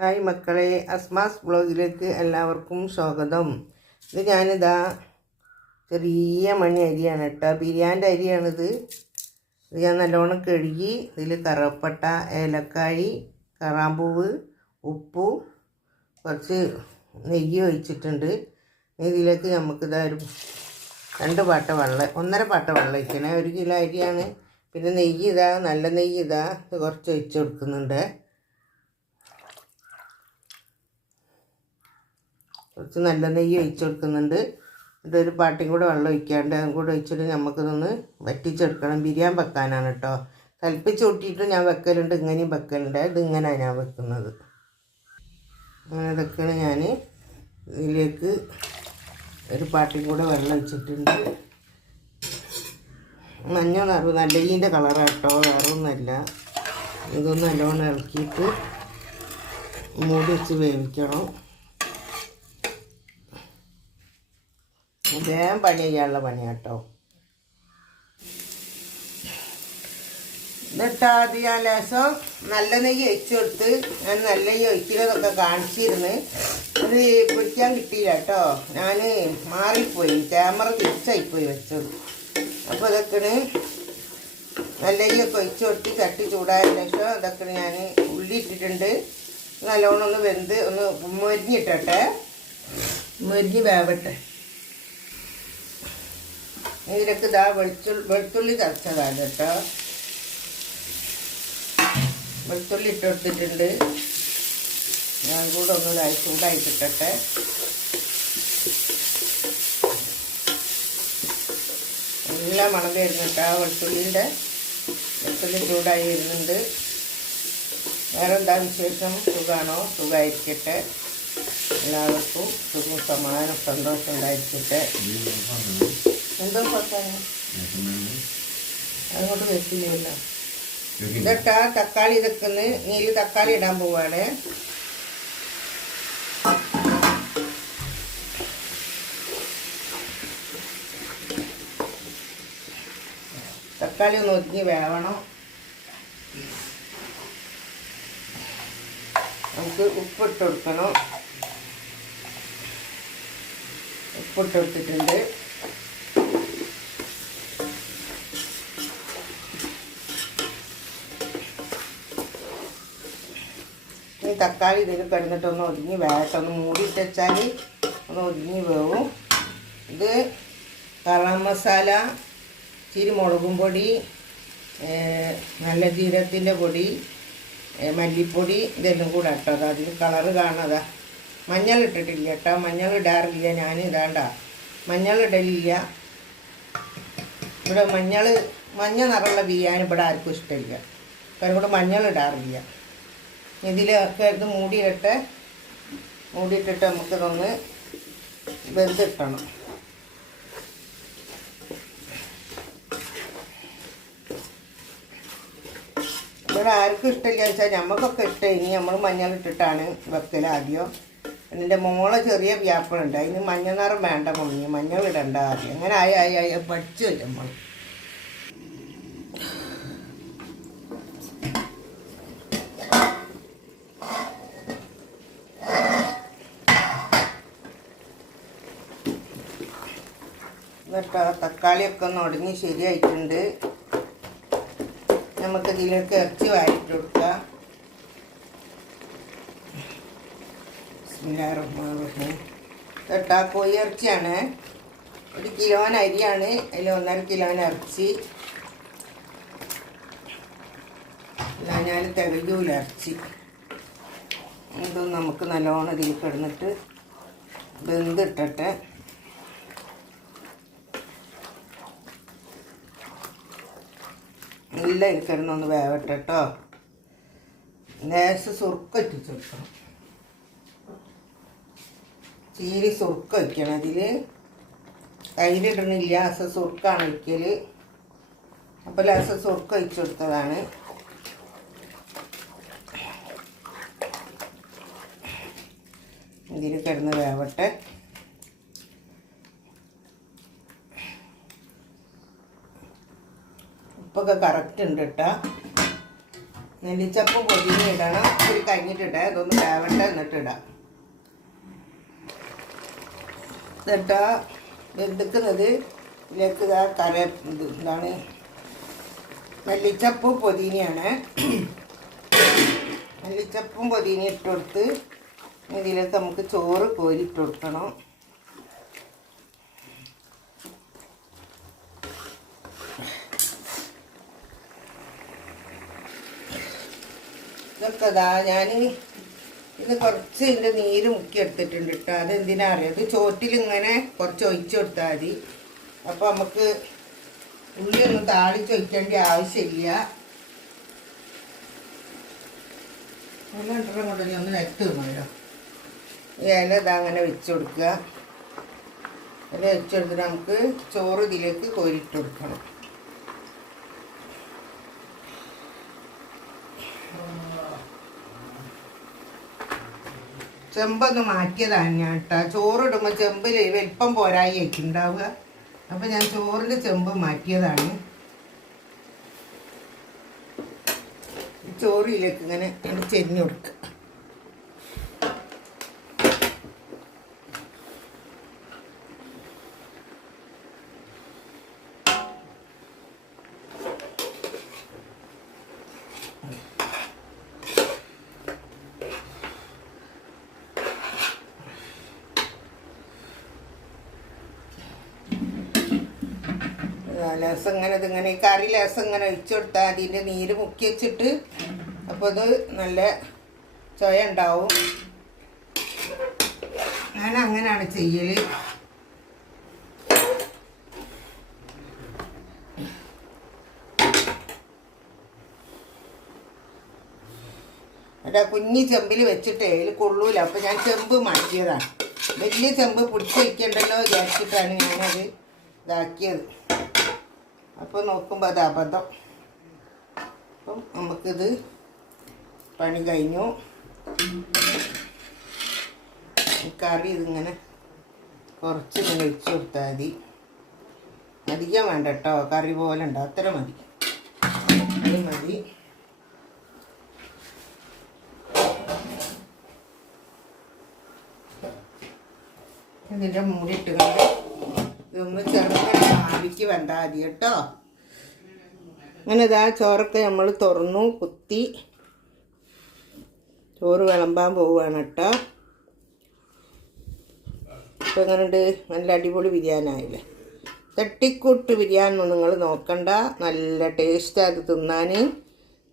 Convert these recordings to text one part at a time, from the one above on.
Hi മക്കളെ അസ്മാസ് ബ്ലോഗിലേക്ക് എല്ലാവർക്കും സ്വാഗതം. ഇത് ഞാനിതാ ചെറിയ മണി അരിയാണ് കേട്ടോ. ബിരിയാന്റെ അരിയാണിത്. ഇത് ഞാൻ നല്ലോണം കഴുകി ഇതിൽ കറുവപ്പട്ട ഏലക്കായി കറാമ്പൂവ് ഉപ്പു കുറച്ച് നെയ്യ് ഒഴിച്ചിട്ടുണ്ട്. ഇതിലേക്ക് നമുക്കിതാ ഒരു രണ്ട് പാട്ട വെള്ളം ഒന്നര പാട്ട വെള്ളം ഒഴിക്കണേ. ഒരു കിലോ അരിയാണ്. പിന്നെ നെയ്യ് ഇതാ നല്ല നെയ്യ് ഇതാ കുറച്ച് ഒഴിച്ച് കൊടുക്കുന്നുണ്ട്. കുറച്ച് നല്ല നെയ്യ് ഒഴിച്ചു കൊടുക്കുന്നുണ്ട്. ഇതൊരു പാട്ടിയും കൂടെ വെള്ളം ഒഴിക്കാണ്ട് അതും കൂടെ ഒഴിച്ചിട്ട് നമുക്കിതൊന്ന് വറ്റിച്ചെടുക്കണം. ബിരിയാൻ വെക്കാനാണ് കേട്ടോ കൽപ്പിച്ച് കൂട്ടിയിട്ട് ഞാൻ വെക്കലുണ്ട് ഇങ്ങനെയും വെക്കലുണ്ട്. ഇതിങ്ങനെയാണ് ഞാൻ വെക്കുന്നത്. അങ്ങനെ ഇതൊക്കെയാണ് ഞാൻ ഇതിലേക്ക് ഒരു പാട്ടിയും കൂടെ വെള്ളം ഒഴിച്ചിട്ടുണ്ട്. മഞ്ഞ നിറവ് നല്ല ഈന്റെ കളറാണ് കേട്ടോ വേറെ ഒന്നുമല്ല ഇതൊന്ന് നല്ലോണം ഇളക്കിയിട്ട് മൂടി വെച്ച് വേവിക്കണം. വേഗം പണി ചെയ്യാനുള്ള പണി കേട്ടോ എന്നിട്ട് ഞാൻ ലേശം നല്ല നെയ്യ് ഒഴിച്ചു കൊടുത്ത് ഞാൻ നല്ല നെയ്യ് ഒഴിക്കുന്നതൊക്കെ കാണിച്ചിരുന്ന്. അത് പിടിക്കാൻ കിട്ടിയില്ല കേട്ടോ. ഞാൻ മാറിപ്പോയി. ക്യാമറ തിരിച്ചായിപ്പോയി വെച്ചത്. അപ്പോൾ ഇതൊക്കെയാണ് നല്ല നെയ്യൊക്കെ ഒഴിച്ചു കൊടുത്ത് ചട്ടി ചൂടായ ശേഷം അതൊക്കെ ഞാൻ ഉള്ളി ഇട്ടിട്ടുണ്ട്. നല്ലോണം ഒന്ന് വെന്ത് ഒന്ന് മൊരിഞ്ഞിട്ടെ മുരിഞ്ഞ് വേവട്ടെ. ഇതിലേക്ക് ഇതാ വെളുത്തുള്ളി വെളുത്തുള്ളി തറച്ചതാണ് കേട്ടോ. വെളുത്തുള്ളി ഇട്ടെടുത്തിട്ടുണ്ട് ഞാൻ കൂടെ ഒന്ന് ഇതായി ചൂടായി കിട്ടട്ടെ നല്ല മണം വരുന്നു കേട്ടോ വെളുത്തുള്ളിന്റെ വെളുത്തുള്ളി ചൂടായി വരുന്നുണ്ട്. വേറെ എന്താ വിശേഷം? സുഖമാണോ സുഖമായിരിക്കട്ടെ എല്ലാവർക്കും സുഖം സമാധാനം സന്തോഷം ഉണ്ടായിരിക്കട്ടെ. എന്തോ അങ്ങോട്ട് വെച്ചില്ല. ഇതൊക്കെ തക്കാളി ഇതൊക്കെ നീൽ തക്കാളി ഇടാൻ പോവാണ്. തക്കാളി ഒന്ന് ഒതുങ്ങി വേവണം. നമുക്ക് ഉപ്പിട്ട് കൊടുക്കണം. ഉപ്പിട്ട് കൊടുത്തിട്ടുണ്ട്. ഈ തക്കാളി ഇതിൽ കിടന്നിട്ട് ഒന്ന് ഒതുങ്ങി വേട്ട ഒന്ന് മൂടിയിട്ട് വെച്ചാൽ ഒന്ന് ഒതുങ്ങി വേവും. ഇത് കളം മസാല ഇച്ചിരി മുളകും പൊടി നല്ല ജീരത്തിന്റെ പൊടി മല്ലിപ്പൊടി ഇതെല്ലാം കൂടെ ഇട്ടോ. അതിന് അതിൽ കളറ് കാണാതാ. മഞ്ഞൾ ഇട്ടിട്ടില്ല കേട്ടോ. മഞ്ഞൾ ഇടാറില്ല. ഞാൻ ഇതാണ്ട. മഞ്ഞൾ ഇടലില്ല. ഇവിടെ മഞ്ഞൾ മഞ്ഞ നിറമുള്ള ബിരിയാണി ഇവിടെ ആർക്കും ഇഷ്ടമില്ല. കാരണം ഇവിടെ മഞ്ഞൾ ഇടാറില്ല. ഇതിലൊക്കെ ഇത് മൂടിയിട്ട് മൂടിയിട്ടിട്ട് നമുക്കിതൊന്ന് വെന്തിട്ടണം. ഇവിടെ ആർക്കും ഇഷ്ടമില്ല വെച്ചാൽ നമുക്കൊക്കെ ഇഷ്ടം. ഇനി നമ്മൾ മഞ്ഞൾ ഇട്ടിട്ടാണ് വെക്കൽ ആദ്യം. എന്റെ മോളെ ചെറിയ വ്യാപ്പുണ്ട് അതിന് മഞ്ഞ നിറം വേണ്ട മുങ്ങി മഞ്ഞൾ ഇടണ്ട ആദ്യം. അങ്ങനെ ആയി ആയി ആയി. പഠിച്ചു വരും നമ്മൾ എന്നിട്ട് തക്കാളിയൊക്കെ ഒന്ന് ഉടഞ്ഞ് ശരിയായിട്ടുണ്ട്. നമുക്ക് ഇതിലേക്ക് ഇറച്ചി വാരിട്ട് കൊടുക്കാം. തൊട്ടാ കോഴി ഇറച്ചിയാണ്. ഒരു കിലോന് അരിയാണ്. അതിൽ ഒന്നര കിലോന് ഇറച്ചി. ഞാൻ തികയൂല ഇറച്ചി. ഇതും നമുക്ക് നല്ലോണം ഇതിൽ കിടന്നിട്ട് വെന്തിട്ടട്ടെ. നല്ല ഒന്ന് വേവട്ടെ കേട്ടോ നേഴ്സ് സുറുക്ക ഇട്ടിച്ച് കൊടുക്കണം ചീരി സുറുക്ക വയ്ക്കണം അതിൽ കയ്യിലിടണില്ല അസ സുറുക്കാണ് വയ്ക്കൽ അപ്പോൾ ലേശം സുറുക്ക വെച്ചെടുത്തതാണ് ഇതിൽ കിടന്ന് വേവട്ടെ. ഉപ്പൊക്കെ കറക്റ്റ് ഉണ്ട് കേട്ടോ നെല്ലിച്ചപ്പ് പൊതിഞ്ഞ് ഇടണം. ഒരു കഴിഞ്ഞിട്ടിട്ടെ ഇതൊന്ന് വേവണ്ട എന്നിട്ടിടാം എന്നിട്ടാ വെന്തിക്കുന്നത് ഇതിലേക്ക് ഇതാ കര എന്താണ്? മല്ലിച്ചപ്പും പൊതിനയാണ് മല്ലിച്ചപ്പും പൊതിന ഇട്ടുകൊടുത്ത് ഇതിലേക്ക് നമുക്ക് ചോറ് കോരിട്ട് കൊടുക്കണം. ഇതൊക്കെ ഇതാ ഞാൻ ഇത് കുറച്ച് ഇതിന്റെ നീര് മുക്കി എടുത്തിട്ടുണ്ട് കേട്ടോ അതെന്തിനാ അറിയാം? ഇത് ചോറ്റിലിങ്ങനെ കുറച്ച് ഒഴിച്ചു കൊടുത്താൽ മതി. അപ്പോൾ നമുക്ക് ഉള്ളി ഒന്നും താളിച്ച് ഒഴിക്കേണ്ട ആവശ്യമില്ല. നല്ല രണ്ടെണ്ണം കൊണ്ട് ഒന്ന് നെറ്റ് തിന്നല്ലോ ഇല ഇതാ അങ്ങനെ വെച്ച് കൊടുക്കുക. ഇല വെച്ച് കൊടുത്തിട്ട് നമുക്ക് ചോറ് ഇതിലേക്ക് കോരിട്ട് കൊടുക്കണം. ചെമ്പൊന്ന് മാറ്റിയതാണ് ഞാൻ കേട്ടോ ചോറിടുമ്പോൾ ചെമ്പിൽ വലിപ്പം പോരായി ഉണ്ടാവുക അപ്പം ഞാൻ ചോറിന്റെ ചെമ്പ് മാറ്റിയതാണ്. ചോറിലേക്ക് ഇങ്ങനെ ചെരിഞ്ഞു കൊടുക്കുക ലേസം ഇങ്ങനെ ഇതിങ്ങനെ കറി ലേസം ഇങ്ങനെ ഒഴിച്ചു കൊടുത്താൽ അതിന്റെ നീര് മുക്കി വെച്ചിട്ട് അപ്പോൾ ഇത് നല്ല ചൊയ ഉണ്ടാവും. ഞാൻ അങ്ങനെയാണ് ചെയ്യൽ അല്ല കുഞ്ഞി ചെമ്പിൽ വെച്ചിട്ടേ അതിൽ കൊള്ളൂല. അപ്പം ഞാൻ ചെമ്പ് മാറ്റിയതാണ്. വലിയ ചെമ്പ് പിടിച്ച് വയ്ക്കണ്ടല്ലോ വിചാരിച്ചിട്ടാണ് ഞാനത് ഇതാക്കിയത്. അപ്പോൾ നോക്കുമ്പോൾ അത് അബദ്ധം. അപ്പം നമുക്കിത് പണി കഴിഞ്ഞു. കറി ഇതിങ്ങനെ കുറച്ച് ഒഴിച്ച് കൊടുത്താൽ മതി. അധികം വേണ്ട കേട്ടോ. കറി പോലെ ഉണ്ടോ. അത്ര മതി. മതി. ഇതിന്റെ മൂടിയിട്ട് കൊണ്ട് ഇതൊന്ന് ചെറുങ്ങനെ ആവിക്ക് വേണ്ട മതി കേട്ടോ. അങ്ങനെ ഇതാ ചോറൊക്കെ നമ്മൾ തുറന്നു കുത്തി. ചോറ് വിളമ്പാൻ പോവുകയാണ് കേട്ടോ. ഇപ്പം എങ്ങനെയുണ്ട് നല്ല അടിപൊളി ബിരിയാണി തട്ടിക്കൂട്ട് ബിരിയാണി നിങ്ങൾ നോക്കണ്ട. നല്ല ടേസ്റ്റ് അത് തിന്നാൻ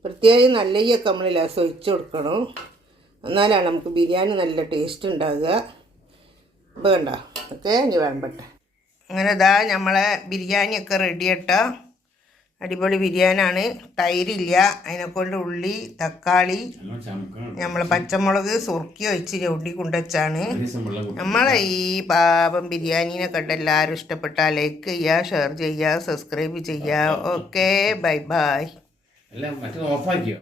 പ്രത്യേകം നല്ല ഈയൊക്കെ നമ്മൾ ലേസം ഒഴിച്ച് കൊടുക്കണം. എന്നാലാണ് നമുക്ക് ബിരിയാണി നല്ല ടേസ്റ്റ് ഉണ്ടാകുക അപ്പം കണ്ട? ഓക്കെ ഇനി വേണ്ടട്ടെ. അങ്ങനെ ഇതാ നമ്മളെ ബിരിയാണിയൊക്കെ റെഡി കേട്ടോ. അടിപൊളി ബിരിയാണിയാണ്. തൈരില്ല അതിനെ കൊണ്ട് ഉള്ളി തക്കാളി നമ്മൾ പച്ചമുളക് സുറുക്കി ഒഴിച്ച് ചവിട്ടി കൊണ്ടുവച്ചാണ്. നമ്മളെ ഈ പാപം ബിരിയാണീനെ കണ്ട് എല്ലാവരും ഇഷ്ടപ്പെട്ടാൽ ലൈക്ക് ചെയ്യുക ഷെയർ ചെയ്യുക സബ്സ്ക്രൈബ് ചെയ്യുക. Okay bye bye. എല്ലാം ഓഫാക്കിയോ?